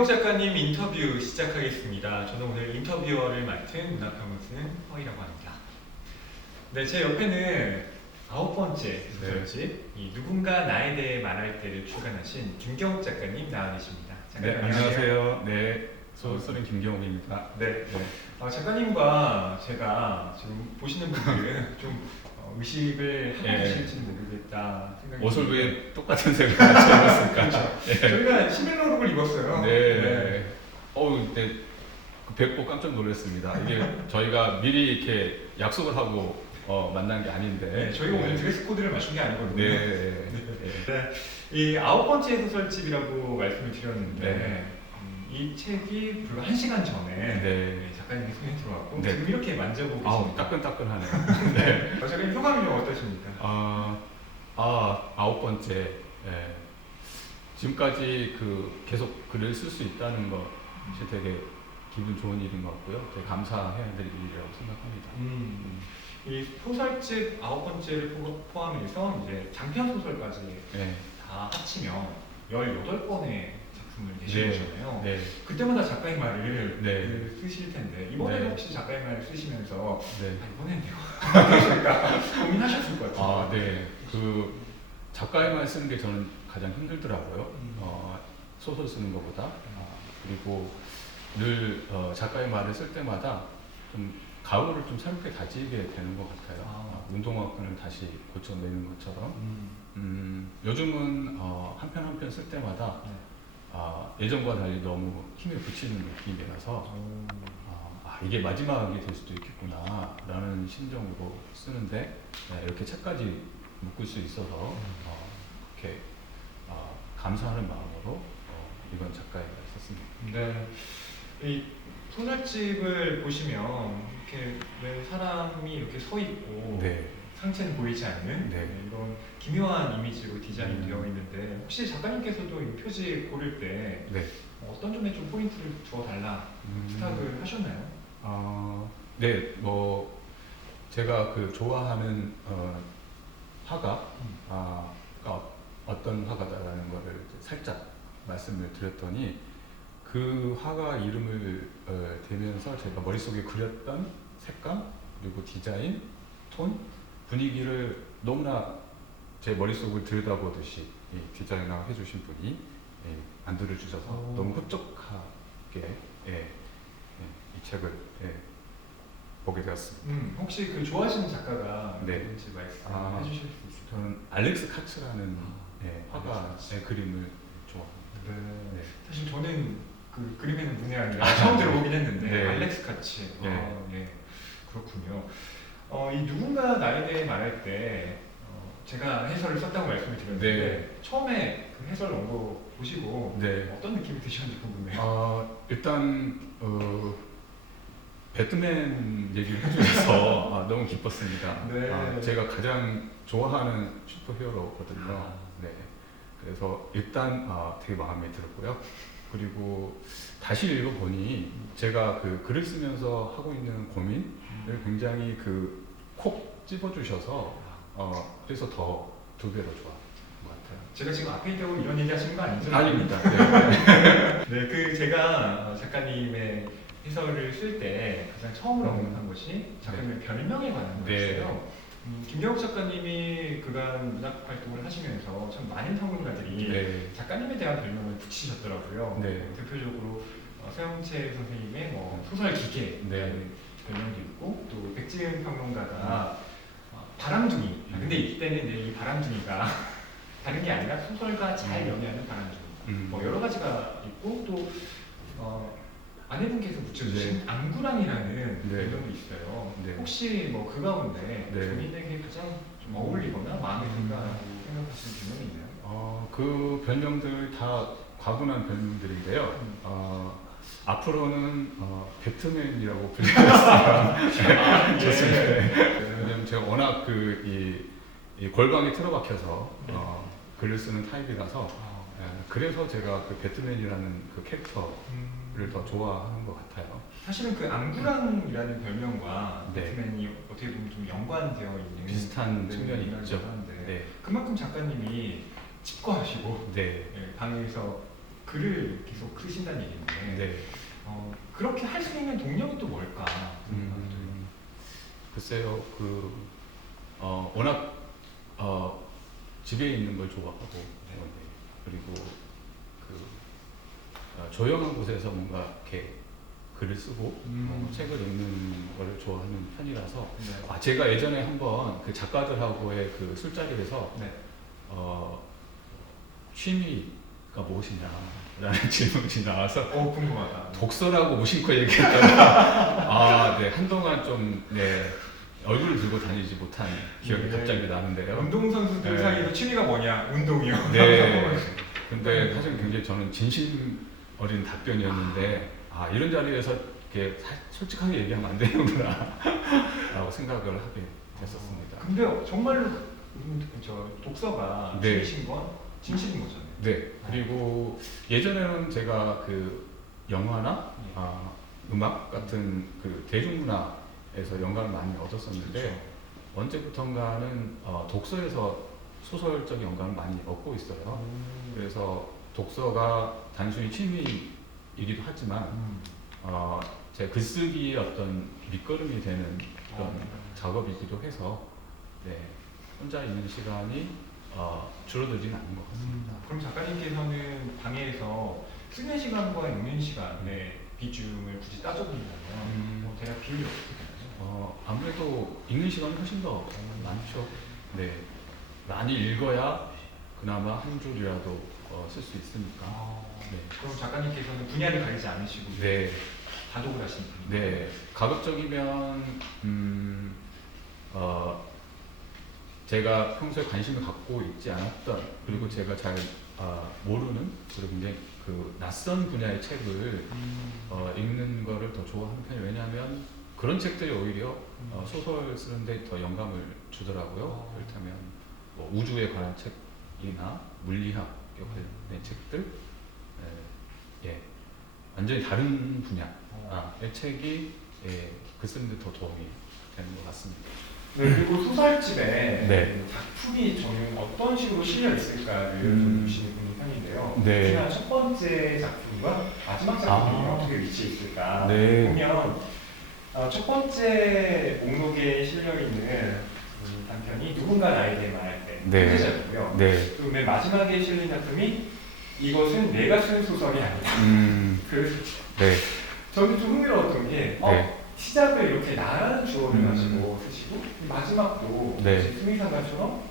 김경욱 작가님 인터뷰 시작하겠습니다. 저는 오늘 인터뷰어를 맡은 문학평론가는 허이라고 합니다. 네, 제 옆에는 9번째 소설집 이 누군가 나에 대해 말할 때를 출간하신 김경욱 작가님 나와 계십니다. 네, 안녕하세요. 네, 소설인 김경욱입니다. 네, 작가님과 제가 지금 보시는 분들은 좀 의식을 하고 계실지는 모르겠다 생각이 옷을 왜 똑같은 색을 입었을까? 그렇죠. 저희가 시밀러룩을 입었어요. 네. 네, 뵙고 깜짝 놀랐습니다. 이게 저희가 미리 이렇게 약속을 하고 만난 게 아닌데. 네, 저희가 오늘 드레스 코드를 맞춘 게 아니거든요. 네. 이 9번째 소설집이라고 말씀을 드렸는데 이 책이 불과 1시간 전에 작가님이 손에 들어왔고 지금 이렇게 만져보고 계십니다. 따끈따끈하네요. 네. 작가님 소감이 좀 어떠십니까? 9번째. 지금까지 계속 글을 쓸 수 있다는 것이 되게 기분 좋은 일인 것 같고요. 되게 감사해야 될 일이라고 생각합니다. 이 소설집 9번째를 포함해서 이제 장편 소설까지 다 합치면 18권의 작품을 내신 거잖아요. 그때마다 작가의 말을 쓰실 텐데 이번에는 혹시 작가의 말을 쓰시면서 이번엔 내가 어떨까 고민하셨을 것 같아요. 네. 작가의 말 쓰는 게 저는 가장 힘들더라고요. 소설 쓰는 것보다. 그리고 늘 작가의 말을 쓸 때마다 좀 가오를 좀 새롭게 다지게 되는 것 같아요. 운동화끈을 다시 고쳐내는 것처럼. 요즘은 한 편 한 편 쓸 때마다 예전과 달리 너무 힘을 붙이는 느낌이라서 이게 마지막이 될 수도 있겠구나 라는 심정으로 쓰는데 이렇게 책까지 묶을 수 있어서 그렇게 감사하는 마음으로 이번 작가의 말을 썼습니다. 네. 이 소설집을 보시면 이렇게 왜 사람이 이렇게 서 있고 상체는 보이지 않는 이런 기묘한 이미지로 디자인이 되어 있는데 혹시 작가님께서도 이 표지 고를 때 어떤 점에 좀 포인트를 두어 달라 부탁을 하셨나요? 네, 제가 좋아하는 화가 어떤 화가다라는 거를 살짝 말씀을 드렸더니 그 화가 이름을 대면서 제가 머릿속에 그렸던 색감 그리고 디자인, 톤, 분위기를 너무나 제 머릿속을 들여다보듯이 디자인을 해주신 분이 만들어주셔서 너무 흡족하게 이 책을 보게 되었습니다. 혹시 좋아하시는 작가가 누군지 말씀해 주실 수 있을까요? 저는 알렉스 카츠라는 화가의 그림을 좋아합니다. 사실 저는 그 그림에는 문외한이라 처음 들어보긴 했는데 알렉스 카츠. 그렇군요. 이 누군가 나에 대해 말할 때 제가 해설을 썼다고 말씀을 드렸는데 처음에 그 해설 원고 보시고 어떤 느낌이 드셨는지 궁금해요. 일단 배트맨 얘기를 해주셔서 너무 기뻤습니다. 제가 가장 좋아하는 슈퍼히어로거든요. 그래서 일단 되게 마음에 들었고요. 그리고 다시 읽어보니 제가 글을 쓰면서 하고 있는 고민을 굉장히 콕 집어주셔서 그래서 더 2배로 좋아하는 것 같아요. 제가 지금 앞에 있다고 이런 얘기 하시는 거 아니죠? 아닙니다. 제가 작가님의 해설을 쓸 때 가장 처음으로 언급한 것이 작가님의 별명에 관한 거였어요. 김경욱 작가님이 그간 문학 활동을 하시면서 참 많은 평론가들이 작가님에 대한 별명을 붙이셨더라고요. 대표적으로 서영채 선생님의 소설 기계라는 별명도 있고 또 백지은 평론가가 바람둥이. 근데 이때는 이제 이 바람둥이가 다른 게 아니라 소설과 잘 연애하는 바람둥이. 여러 가지가 있고 또 아내분께서 붙여주신 앙구랑이라는 별명도 있어요. 혹시 그 가운데 본인에게 가장 좀 어울리거나 마음에 든다고 생각하시는 별명이 있나요? 그 별명들 다 과분한 별명들인데요. 앞으로는 배트맨이라고 불리겠습니다. 좋습니다. 왜냐면 제가 워낙 이 골방에 틀어박혀서 글을 쓰는 타입이라서 그래서 제가 배트맨이라는 캐릭터를 더 좋아하는 것 같아요. 사실은 앙구랑이라는 별명과 배트맨이 어떻게 보면 좀 연관되어 있는 비슷한 측면이 있죠. 그만큼 작가님이 집과하시고 방에서 글을 계속 쓰신다는 얘기인데 네. 그렇게 할 수 있는 동력이 또 뭘까? 글쎄요, 워낙 집에 있는 걸 좋아하고 그리고 조용한 곳에서 뭔가 이렇게 글을 쓰고 책을 읽는 걸 좋아하는 편이라서 네. 제가 예전에 한번 그 작가들하고의 그 술자리에서 네. 취미가 무엇이냐라는 질문이 나와서 궁금하다. 독서라고 무심코 얘기했다가 네, 한동안 좀 얼굴을 들고 다니지 못한 기억이 네. 갑자기 나는데요. 운동선수들 네. 사이에서 취미가 뭐냐? 운동이요. 네. 근데 사실 굉장히 저는 진심 어린 답변이었는데 이런 자리에서 이렇게 솔직하게 얘기하면 안 되는구나 라고 생각을 하게 됐었습니다. 근데 정말로 저 독서가 네. 취미신 건 진실인 거잖아요. 네. 그리고 예전에는 제가 그 영화나 음악 같은 그 대중문화에서 영감을 많이 얻었었는데 그렇죠. 언제부턴가는 독서에서 소설적 영감을 많이 얻고 있어요. 그래서 독서가 단순히 취미이기도 하지만 제 글쓰기의 어떤 밑거름이 되는 그런 작업이기도 해서 혼자 있는 시간이 줄어들지는 않는 것 같습니다. 그럼 작가님께서는 방에서 쓰는 시간과 읽는 시간의 비중을 굳이 따져본다면 대략 비율이 어떻게 되나요? 아무래도 읽는 시간이 훨씬 더 많죠. 네, 많이 읽어야 그나마 한 줄이라도 쓸 수 있으니까. 네. 그럼 작가님께서는 분야를 가리지 않으시고 네. 다독을 하시는 분이요? 네, 가급적이면 제가 평소에 관심을 갖고 있지 않았던 그리고 제가 잘 모르는 그리고 굉장히 그 낯선 분야의 책을 읽는 거를 더 좋아하는 편이에요. 왜냐하면 그런 책들이 오히려 소설 쓰는데 더 영감을 주더라고요. 그렇다면 뭐 우주에 관한 책이나 물리학에 관련된 책들, 완전히 다른 분야의 책이 글 쓰는데 더 도움이 되는 것 같습니다. 네, 그리고 소설집에 네. 작품이 저는 어떤 식으로 실려 있을까를 좀 보시는 편인데요. 네. 특히나 첫 번째 작품과 마지막 작품이 어떻게 위치해 있을까 네. 보면 첫 번째 목록에 실려 있는 단편이 누군가 나에 대해 말할 때 네. 현재작이고요. 네. 그리고 맨 마지막에 실린 작품이 이것은 내가 쓴 소설이 아니다. 그래서 네. 저는 좀 흥미로웠던 게 네. 시작을 이렇게 나라는 주어를 가지고 쓰시고 마지막도 네. 수미상가처럼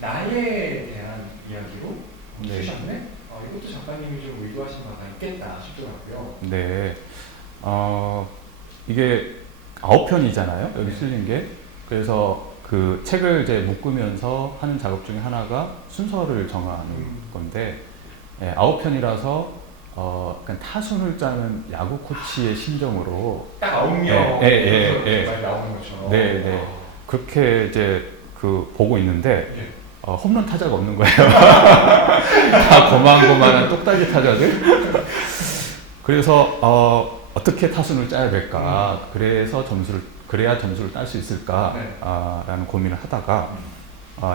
나에 대한 이야기로 네. 쓰셨네? 이것도 작가님이 좀 의도하신 바가 있겠다 싶더라고요. 네. 이게 9편이잖아요. 여기 실린 게. 그래서 그 책을 이제 묶으면서 하는 작업 중에 하나가 순서를 정하는 건데, 9편이라서 약간 타순을 짜는 야구 코치의 심정으로 딱 9명 예. 나오는 것처럼. 네. 그렇게 이제 그 보고 있는데 홈런 타자가 없는 거예요. 다 고만고만한 똑딱이 타자들. 그래서 어떻게 타순을 짜야 될까? 그래야 점수를 딸 수 있을까라는 고민을 하다가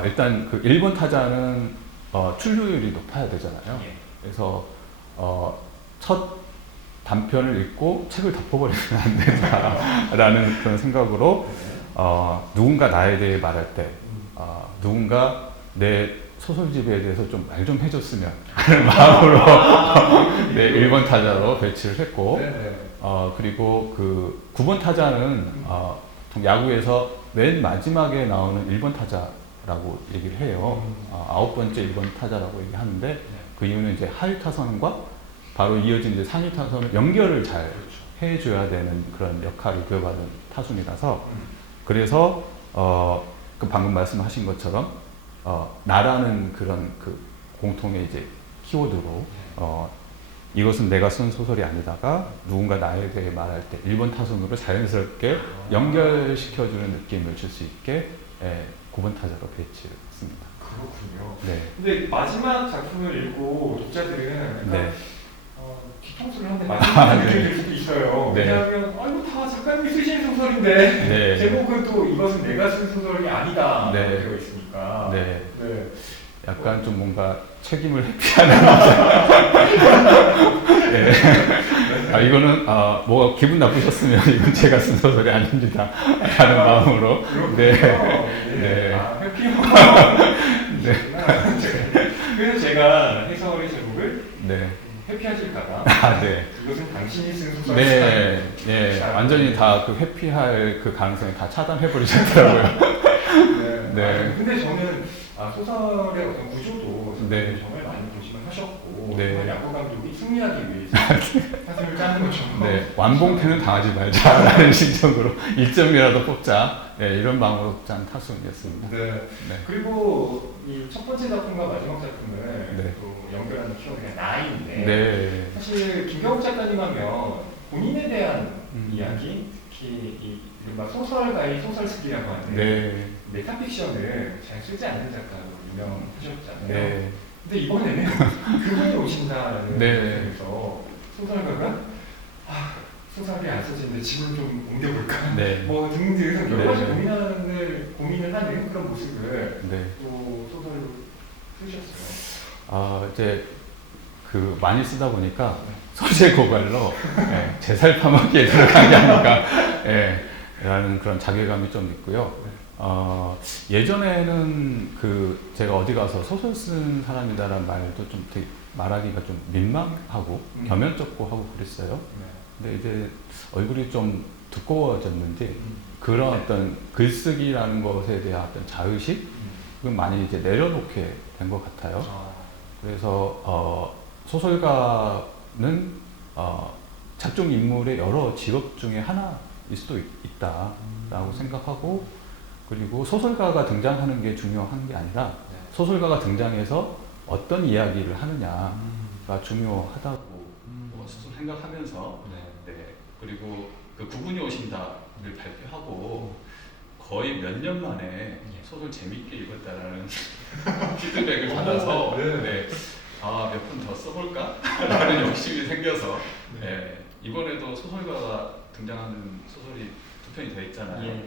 일단 그 1번 타자는 출루율이 높아야 되잖아요. 그래서 첫 단편을 읽고 책을 덮어버리면 안 된다라는 그런 생각으로 누군가 나에 대해 말할 때 누군가 내 소설집에 대해서 좀 말 좀 해줬으면 하는 마음으로 1번 타자로 배치를 했고 그리고 그 9번 타자는 야구에서 맨 마지막에 나오는 1번 타자라고 얘기를 해요. 9번째 1번 타자라고 얘기하는데 그 이유는 이제 하위 타선과 바로 이어진 이제 상위 타선을 연결을 잘 해줘야 되는 그런 역할을 부여받은 타순이라서 그래서 그 방금 말씀하신 것처럼 나라는 그런 그 공통의 이제 키워드로 이것은 내가 쓴 소설이 아니다가 누군가 나에 대해 말할 때 1번 타순으로 자연스럽게 연결시켜주는 느낌을 줄 수 있게 9번 타자로 배치를 했습니다. 그렇군요. 네. 근데 마지막 작품을 읽고 독자들은 네. 뒤통수를 한 대 맞는 느낌이 들 수도 있어요. 네. 왜냐하면 이거 다 작가님이 쓰신 소설인데 네. 제목은 또 이것은 내가 쓴 소설이 아니다 네. 되어 있으니까. 네. 약간 좀 뭔가 책임을 회피하는 네. 이거는 뭐 기분 나쁘셨으면 이건 제가 쓴 소설이 아닙니다 하는 마음으로 네. 네. 회피형. 네. 그래서 제가 해설의 제목을 네. 회피하실까봐. 네. 이것은 당신이 쓴 소설. 네. 네. 완전히 다 그 회피할 그 가능성이 다 차단해 버리셨더라고요. 네. 네. 근데 저는 소설의 어떤 구조도 네. 정말 많이 보시면 하셨고, 네. 야구 감독이 승리하기 위해서 사슬을 짜는 것처럼. 네. 완봉패는 당하지 말자라는 심정으로 1점이라도 뽑자. 네, 이런 마음으로 짠 타순이었습니다. 네. 네. 그리고 이 첫 번째 작품과 마지막 작품을 네. 또 연결하는 키워드가 나이인데, 네. 사실 김경욱 작가님 하면 본인에 대한 이야기? 특히 이 이른바 소설가의 소설쓰기라고 하는 네. 메타픽션을 잘 쓰지 않는 작가로 유명하셨잖아요. 네. 근데 이번에는 그분이 오신다는 네. 그래서 소설가가 소설이 안 써지는데 집을 좀 옮겨볼까? 네. 뭐 등등 여러 가지 네. 고민을 하는 그런 모습을 네. 또 소설로 쓰셨어요. 이제 그 많이 쓰다 보니까 소재 고갈로 제살 파먹기에 들어간 게 아닌가 라는 그런 자괴감이 좀 있고요. 예전에는 그 제가 어디 가서 소설 쓴 사람이다라는 말도 좀 되게 말하기가 좀 민망하고 겸연쩍고 하고 그랬어요. 근데 이제 얼굴이 좀 두꺼워졌는지 그런 어떤 글쓰기라는 것에 대한 어떤 자의식 그건 많이 이제 내려놓게 된 것 같아요. 그래서 소설가는 작중 인물의 여러 직업 중에 하나일 수도 있다라고 생각하고, 그리고 소설가가 등장하는 게 중요한 게 아니라 소설가가 등장해서 어떤 이야기를 하느냐가 중요하다고 스스로 생각하면서 그리고 그 그분이 오신다를 발표하고 거의 몇 년 만에 소설 재밌게 읽었다라는 피드백을 받아서 몇 분 더 써볼까? 라는 욕심이 생겨서 이번에도 소설가가 등장하는 소설이 2편이 더 있잖아요.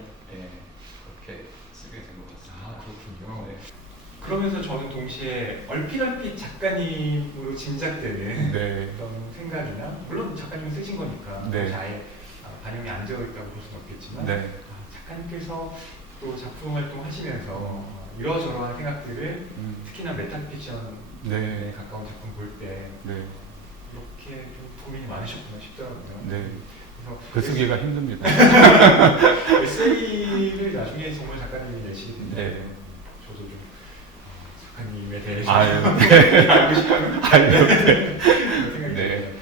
그렇게 쓰게 된 것 같습니다. 그렇군요. 그러면서 저는 동시에 얼핏 작가님으로 짐작되는 그런 생각이나, 물론 작가님이 쓰신 거니까 아예 반영이 안 되어 있다고 볼 수는 없겠지만 작가님께서 또 작품 활동하시면서 이러저러한 생각들을 특히나 메타픽션에 가까운 작품 볼 때 이렇게 좀 고민이 많으셨구나 싶더라고요. 그래서 그 쓰기가 힘듭니다. 에세이를 나중에 정말 작가님이 내시게 된다면 저도 좀 작가님에 대해서 알고 싶은 생각이 들더라고요.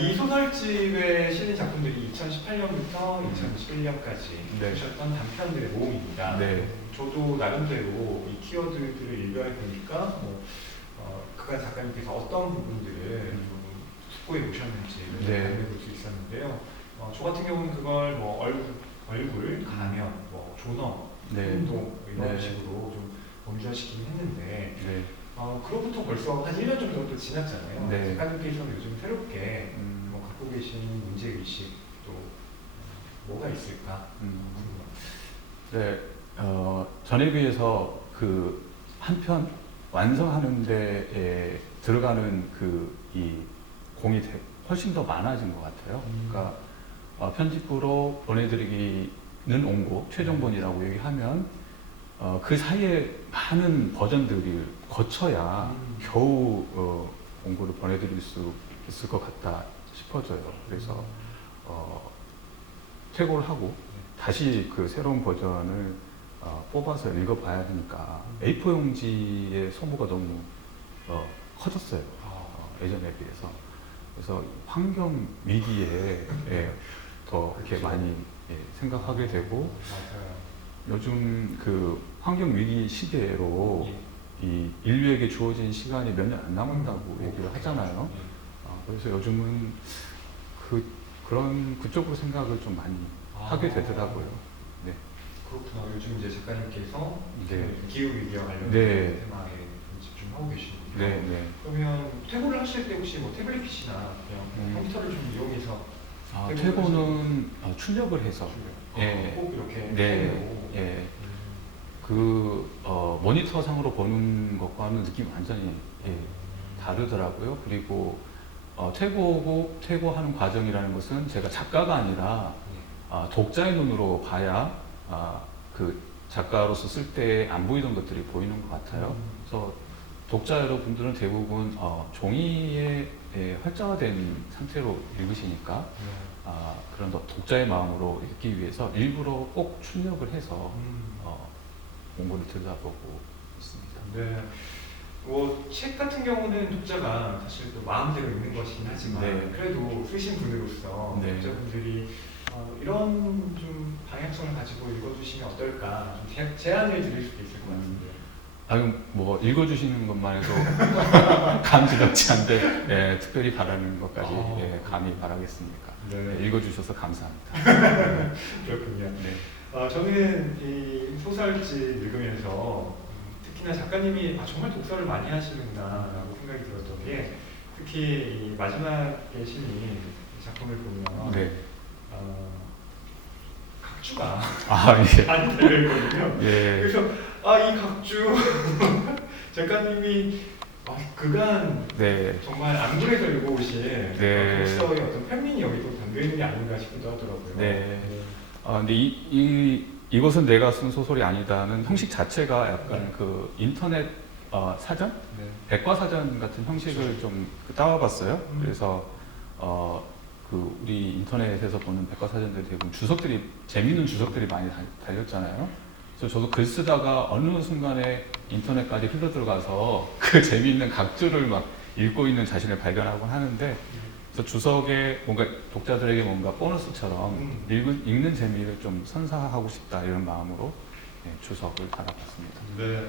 이 소설집에 실린 작품들이 2018년부터 2011년까지 쓰셨던 단편들의 모음입니다. 저도 나름대로 이 키워드들을 일별해 보니까 그간 작가님께서 어떤 부분들을 좀 숙고해 오셨는지를 발견해 볼 수 있었는데요. 저 같은 경우는 그걸 뭐 얼굴, 가면, 뭐 존엄, 행동 이런 식으로 좀 범주화시키긴 했는데 그로부터 벌써 한 1년 정도 또 지났잖아요. 작가님께서는 요즘 새롭게 갖고 계신 문제의식 또 뭐가 있을까 궁금합니다. 전에 비해서 그 한편 완성하는 데에 들어가는 이 공이 훨씬 더 많아진 것 같아요. 그러니까 편집부로 보내드리기는 온 거, 최종본이라고 얘기하면 그 사이에 많은 버전들을 거쳐야 겨우 원고를 보내드릴 수 있을 것 같다 싶어져요. 그래서 퇴고를 하고 다시 그 새로운 버전을 뽑아서 읽어봐야 하니까 A4 용지의 소모가 너무 커졌어요. 예전에 비해서. 그래서 환경 위기에 더 이렇게 많이 생각하게 되고, 요즘 그 환경 위기 시대로 이 인류에게 주어진 시간이 몇 년 안 남았다고 얘기를 하잖아요. 그래서 요즘은 그쪽으로 생각을 좀 많이 하게 되더라고요. 그렇구나. 요즘 이제 작가님께서 기후 위기와 관련된 테마에 집중하고 계시는군요. 그러면 퇴고를 하실 때 혹시 뭐 태블릿 PC나 그냥 컴퓨터를 좀 이용해서 퇴고는 출력을 해서 꼭 이렇게 모니터 상으로 보는 것과는 느낌이 완전히 다르더라고요. 그리고 퇴고하는 과정이라는 것은 제가 작가가 아니라 독자의 눈으로 봐야 그 작가로서 쓸 때 안 보이던 것들이 보이는 것 같아요. 그래서 독자 여러분들은 대부분 종이에 활자화된 상태로 읽으시니까 그런 독자의 마음으로 읽기 위해서 일부러 꼭 출력을 해서 원고를 들여다보고 있습니다. 네. 뭐 책 같은 경우는 독자가 사실 또 마음대로 읽는 것이긴 하지만 네. 그래도 쓰신 분으로서 네. 독자분들이 이런 좀 방향성을 가지고 읽어주시면 어떨까 좀 제안을 드릴 수도 있을 것 같은데. 아유, 뭐 읽어주시는 것만 해도 감지덕지 않은데 특별히 바라는 것까지 감히 바라겠습니까? 네. 읽어주셔서 감사합니다. 그렇군요. 네. 저는 이 소설집 읽으면서 특히나 작가님이 정말 독서를 많이 하시는구나라고 생각이 들었던 게 특히 이 마지막에 실린 작품을 보면 네. 각주가 예. 많이 들어있거든요. 예. 그래서 이 각주 작가님이 그간 네. 정말 안굴에서 읽어오신 네. 독서의 어떤 편민이 여기 또 담겨 있는 게 아닌가 싶기도 하더라고요. 네. 근데 이것은 내가 쓴 소설이 아니다는 형식 자체가 약간 그 인터넷 사전? 네. 백과사전 같은 형식을 좀 따와봤어요. 그래서 그 우리 인터넷에서 보는 백과사전들 대부분 주석들이 재밌는 주석들이 많이 달렸잖아요. 그래서 저도 글 쓰다가 어느 순간에 인터넷까지 흘러 들어가서 그 재미있는 각주를 막 읽고 있는 자신을 발견하곤 하는데, 그래서 주석에 뭔가 독자들에게 뭔가 보너스처럼 읽는 재미를 좀 선사하고 싶다 이런 마음으로 주석을 달아봤습니다. 네.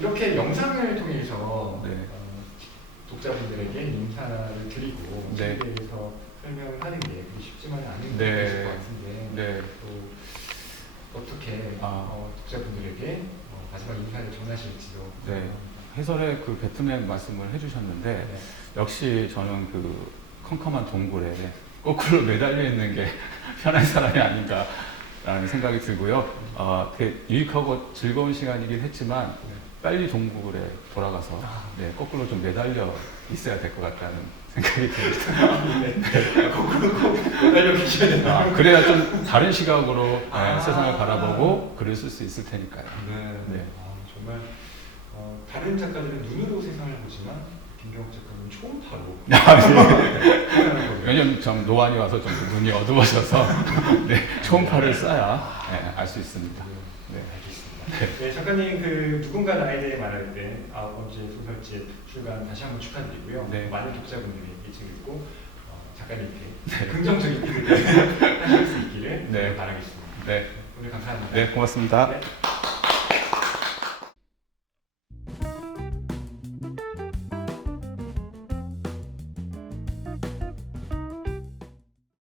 이렇게 영상을 통해서 네. 독자분들에게 인사를 드리고 네. 책에 대해서 설명을 하는 게 그리 쉽지만은 않은 네. 것일 것 같은데 네. 또 어떻게 독자분들에게 마지막 인사를 전하실지도. 네. 해설의 그 배트맨 말씀을 해주셨는데 네. 역시 저는 그 컴컴한 동굴에 거꾸로 매달려 있는 게 편한 사람이 아닌가라는 생각이 들고요. 유익하고 즐거운 시간이긴 했지만 빨리 동굴에 돌아가서 거꾸로 좀 매달려 있어야 될 것 같다는 생각이 듭니다. 네. 거꾸로 꼭 매달려 계셔야 된다. 그래야 좀 다른 시각으로 세상을 바라보고 글을 쓸 수 있을 테니까요. 네. 네. 정말 다른 작가들은 눈으로 세상을 보지만 김경욱 작가는 초음파로. 왜냐면 좀 노안이 와서 좀 눈이 어두워져서 초음파를 써야 알 수 있습니다. 네, 알겠습니다. 네, 작가님 그 누군가 나에 대해 말할 때 9번째 소설집 출간 다시 한번 축하드리고요. 네. 많은 독자분들이 이 책을 읽고 작가님께 긍정적인 피드백을 하실 수 있기를 바라겠습니다. 네. 오늘 감사합니다. 네, 고맙습니다. 네.